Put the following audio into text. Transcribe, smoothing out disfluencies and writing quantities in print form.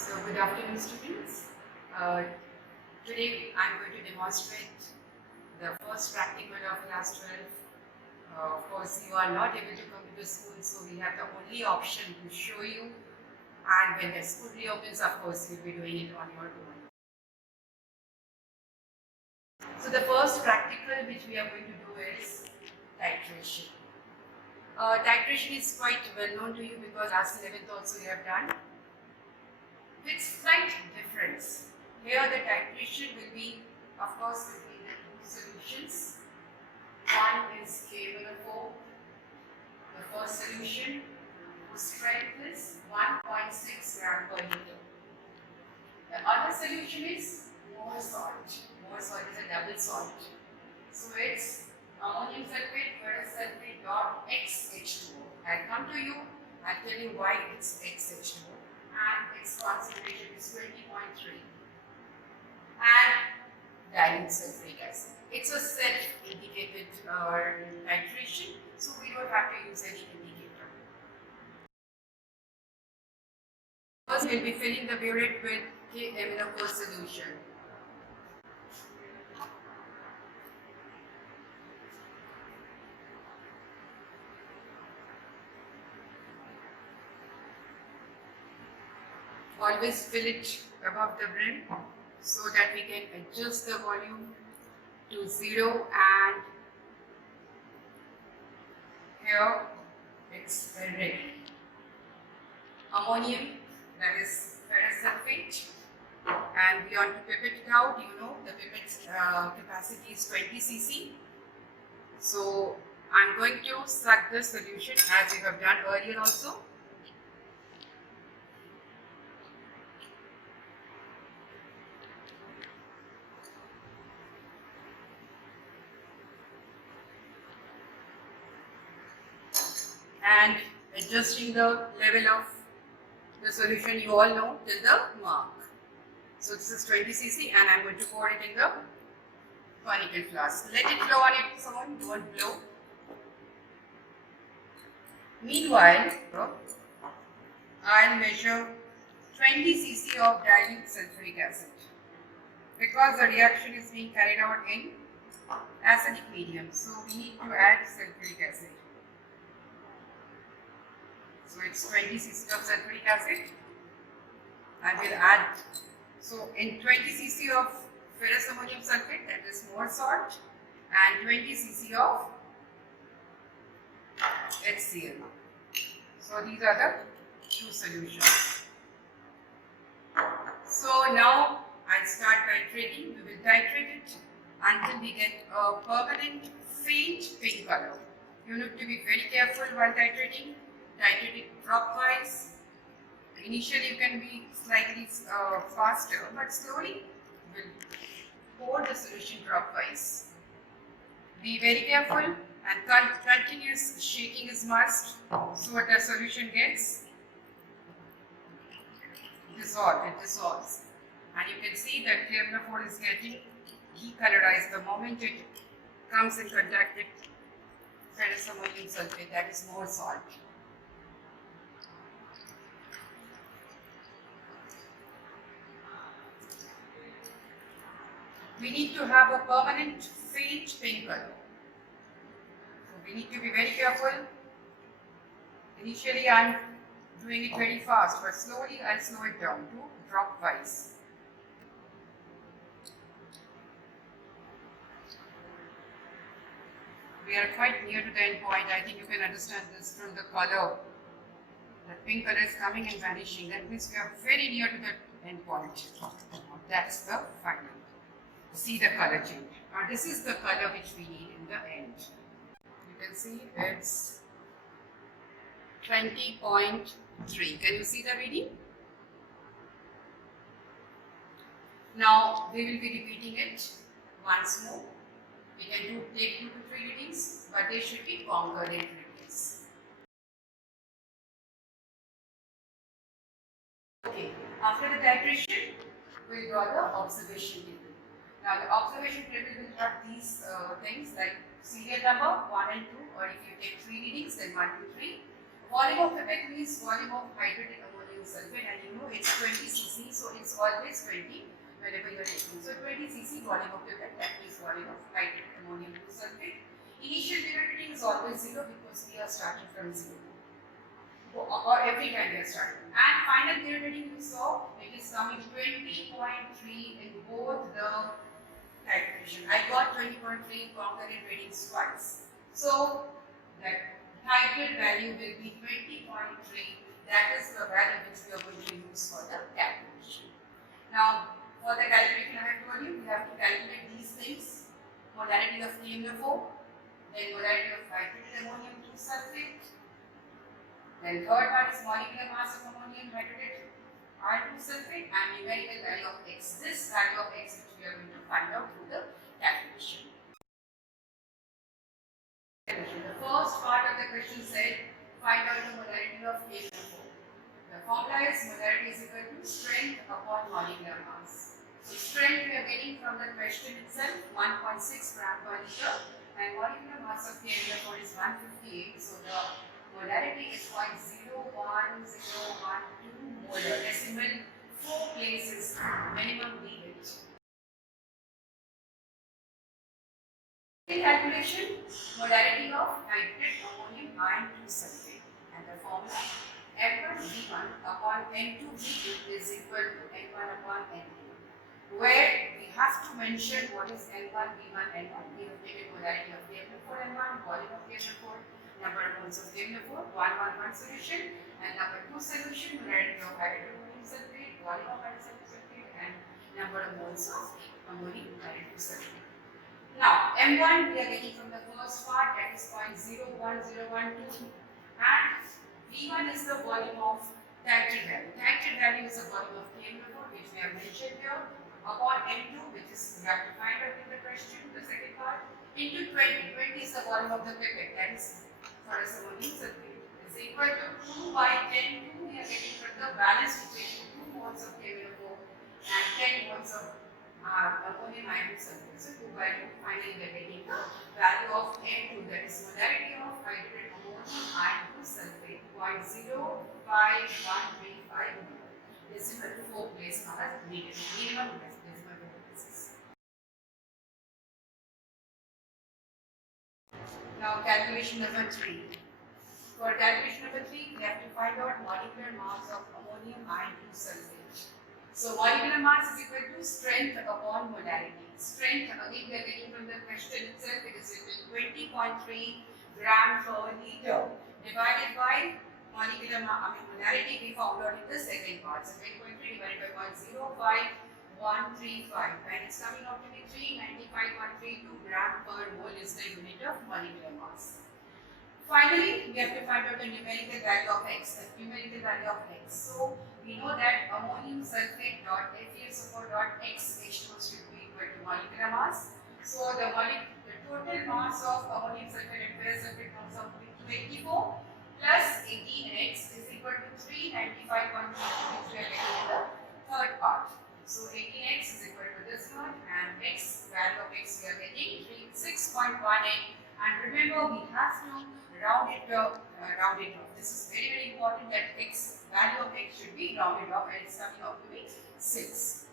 So good afternoon, students. Uh, Today I am going to demonstrate the first practical of class 12. Of course, you are not able to come to the school, so we have the only option to show you. And when the school reopens, of course, you'll be doing it on your own. So the first practical which we are going to do is titration. Titration is quite well known to you because last 11th also you have done. With slight difference. Here the titration will be, of course, between the two solutions. One is K1/4. The first solution whose strength is 1.6 gram per liter. The other solution is more salt. More salt is a double salt. So it's ammonium sulfate, ferrous sulfate dot XH2O. I'll come to you and tell you why it's XH2O. And its concentration is 20.3. And dilute sulfuric acid. It's a self-indicated titration, so we don't have to use any indicator. First, we'll be filling the burette with K-amino solution. Always fill it above the brim so that we can adjust the volume to 0, and here it's red. Ammonium, that is ferrous sulfate, and we want to pipette it out. You know the pipette capacity is 20 cc. So I'm going to suck the solution as we have done earlier also. And adjusting the level of the solution, you all know, till the mark. So this is 20 cc and I'm going to pour it in the conical flask. Let it flow on its own, don't blow. Meanwhile, I'll measure 20 cc of dilute sulfuric acid because the reaction is being carried out in acidic medium. So we need to add sulfuric acid. So it's 20 cc of sulfuric acid. I will add, so in 20 cc of ferrous ammonium sulfate, that is more salt, and 20 cc of HCl. So these are the two solutions. So now I'll start titrating. We will titrate it until we get a permanent faint pink color. You need to be very careful while titrating. Titrate it dropwise. Initially you can be slightly faster, but slowly we'll pour the solution dropwise. Be very careful and continuous shaking is must so that the solution gets dissolved. It dissolves. And you can see that K1/4 is getting decolorized the moment it comes in contact with ferrous ammonium sulfate, that is more salt. We need to have a permanent faint pink color. So we need to be very careful. Initially I am doing it very fast, but slowly I'll slow it down to dropwise. We are quite near to the end point. I think you can understand this from the color. The pink color is coming and vanishing. That means we are very near to the end point. That's the final. See the color change. Now this is the color which we need in the end. You can see it's 20.3. Can you see the reading? Now we will be repeating it once more. We can take 2 to 3 readings, but they should be concurrent readings. Okay, after the titration, we'll draw the observation table. Now the observation table will have these things like serial number 1 and 2, or if you take 3 readings, then 1, 2, 3. Volume of pipette means volume of hydrated ammonium ammonium sulfate, and you know it's 20 cc, so it's always 20 whenever you are taking. So 20 cc volume of pipette, that is volume of titrated ammonium sulfate. Initial period reading is always 0 because we are starting from 0. Or every time we are starting. And final period reading you saw, it is coming 20.3 in both the titration. I got 20.3 concurrent readings twice. So the titrate value will be 20.3. That is the value which we are going to use for the calculation. Now, for the calculation I have told you, we have to calculate these things. Molarity of KMnO4, then molarity of titrated ammonium sulfate. Then third one is molecular mass of ammonium hydrated iron sulfate and numerical value of X. This value of X which we are going to find out through the calculation. The first part of the question said, find out the molarity of KMnO4. The formula is molarity is equal to strength upon molecular mass. So strength we are getting from the question itself, 1.6 gram per liter, and molecular mass of KMnO4 is 158. So the molarity is 0.01012 molar. Decimal 4 places minimum needed. In calculation, molarity of titrated ammonium iron sulfate, and the formula N1V1 upon N2V2 is equal to N1 upon N2, where we have to mention what is N1V1 N1. We have taken molarity of KMnO4 N1, volume of KMnO4, number of moles of KMnO4, 1 solution, and number 2 solution, molarity of hydrated ammonium sulfate, volume of hydrated sulfate, and number of moles of ammonium hydrated sulfate. Now, M1 we are getting from the first part, that is 0.01012, and V1 is the volume of titrate value. Titrate value is the volume of KMnO4, which we have mentioned here, upon N2, which is we have to find out in the question, the second part, into 20. 20 is the volume of the pipette, that is ferrous ammonium sulfate, is equal to 2 by 10. 2 we are getting from the balanced equation, 2 moles of KMnO4 and 10 moles of ammonium iron sulfate. So 2 by 2, finally we are getting the value of N2, that is molarity of hydrated ammonium iron sulfate, 0.05135 molar. Decimal 4 place are needed, minimum decimal 4 places. Now calculation number 3. For calculation number 3, we have to find out molecular mass of ammonium iron sulfate. So molecular mass is equal to strength upon molarity. Strength, again we are getting from the question itself, it is equal to 20.3 gram per liter divided by molecular molarity we found out in the second part. So 20.3 divided by 0.05135, and it's coming out to be 395.32 gram per mole is the unit of molecular mass. Finally, we have to find out the numerical value of X, the numerical value of X. So we know that ammonium sulfate dot FeSO4 dot X H2 should be equal to molecular mass. So the total mass of ammonium sulfate and ferrous sulfate comes out to be 284 plus 18X is equal to 395.32, which we are getting in the third part. So 18X is equal to this one, and X, value of X we are getting 6.18. And remember, we have to round it off. This is very important that X, value of X should be rounded off, and it's coming out to be 6.